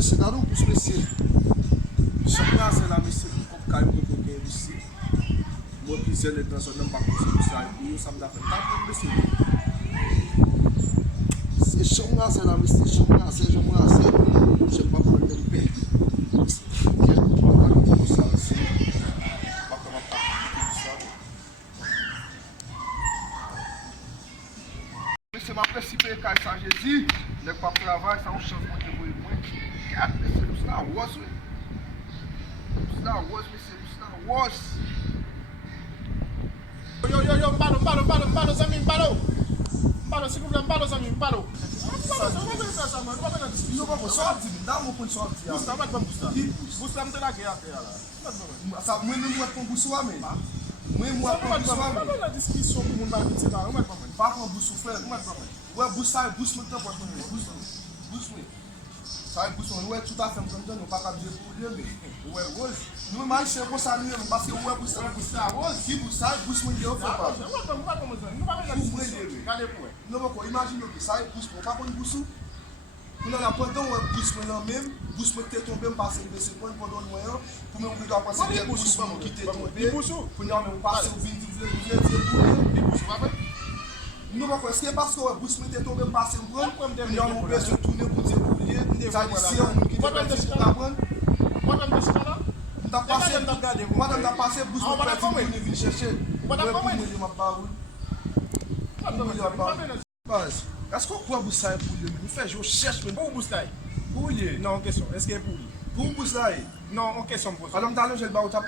Mese nan nou pous mese. Chok nan se la mese pou kop kayo pou gen mese. Mwen pise le dan son nan bako se mese a yon sam da fe tapon mese. Se chok nan se la mese, chok nan se, jen pa pou den pe. Ken pou pa kak pou sa se. Bako ma kak pou sa. Mese ma presipe kay sa jezi. Nek pa travay sa ou chans mwen te mwen mwen. God, listen, it's not worse. It's not worse, listen, it's not worse. Yo, mbalo, zami, mbalo, s'il vous plaît, mbalo, zami, mbalo. Yo, bako, so ap di, nan mwen kon so ap di. Bousta, mwen kon bousta. Bousta mte la ge ate ya la. Mwen mwen kon bousou ame. Mwen kon bousou ame. Mwen la diskisyon pou moun baki ti la, mwen kon mwen. Pa kon bousou fè, mwen kon mwen. Wè, bousou mwen te pot mwen. Bousou mwen. Ça va pousser ouais tout à fait comme ça nous pas capable pour lui mais ouais rose nous marcher pour ça nous parce que ouais pour ça rose si pour ça pousse moi dire pas Regardez pour non pas imagine que ça pousse pas qu'on pousse nous la pendant ouais pousse moi même pousse moi t'es tombé me passer de ce point pendant noyau pour me doit passer des pousse moi qui t'est tombé pour nous même passer au 20 non pas est-ce que parce que pousse moi t'es tombé me passer pour nous on besoin tourner pour dire ça dit si on qui madame de Scala madame t'a passé bouche pour faire une venir chercher madame comment est-ce qu'on croit vous ça pour lui fait je cherche même pour Boustay pour lui non en question est-ce que pour lui pour Boustay non en question pour madame talon je le ba ou t'a pas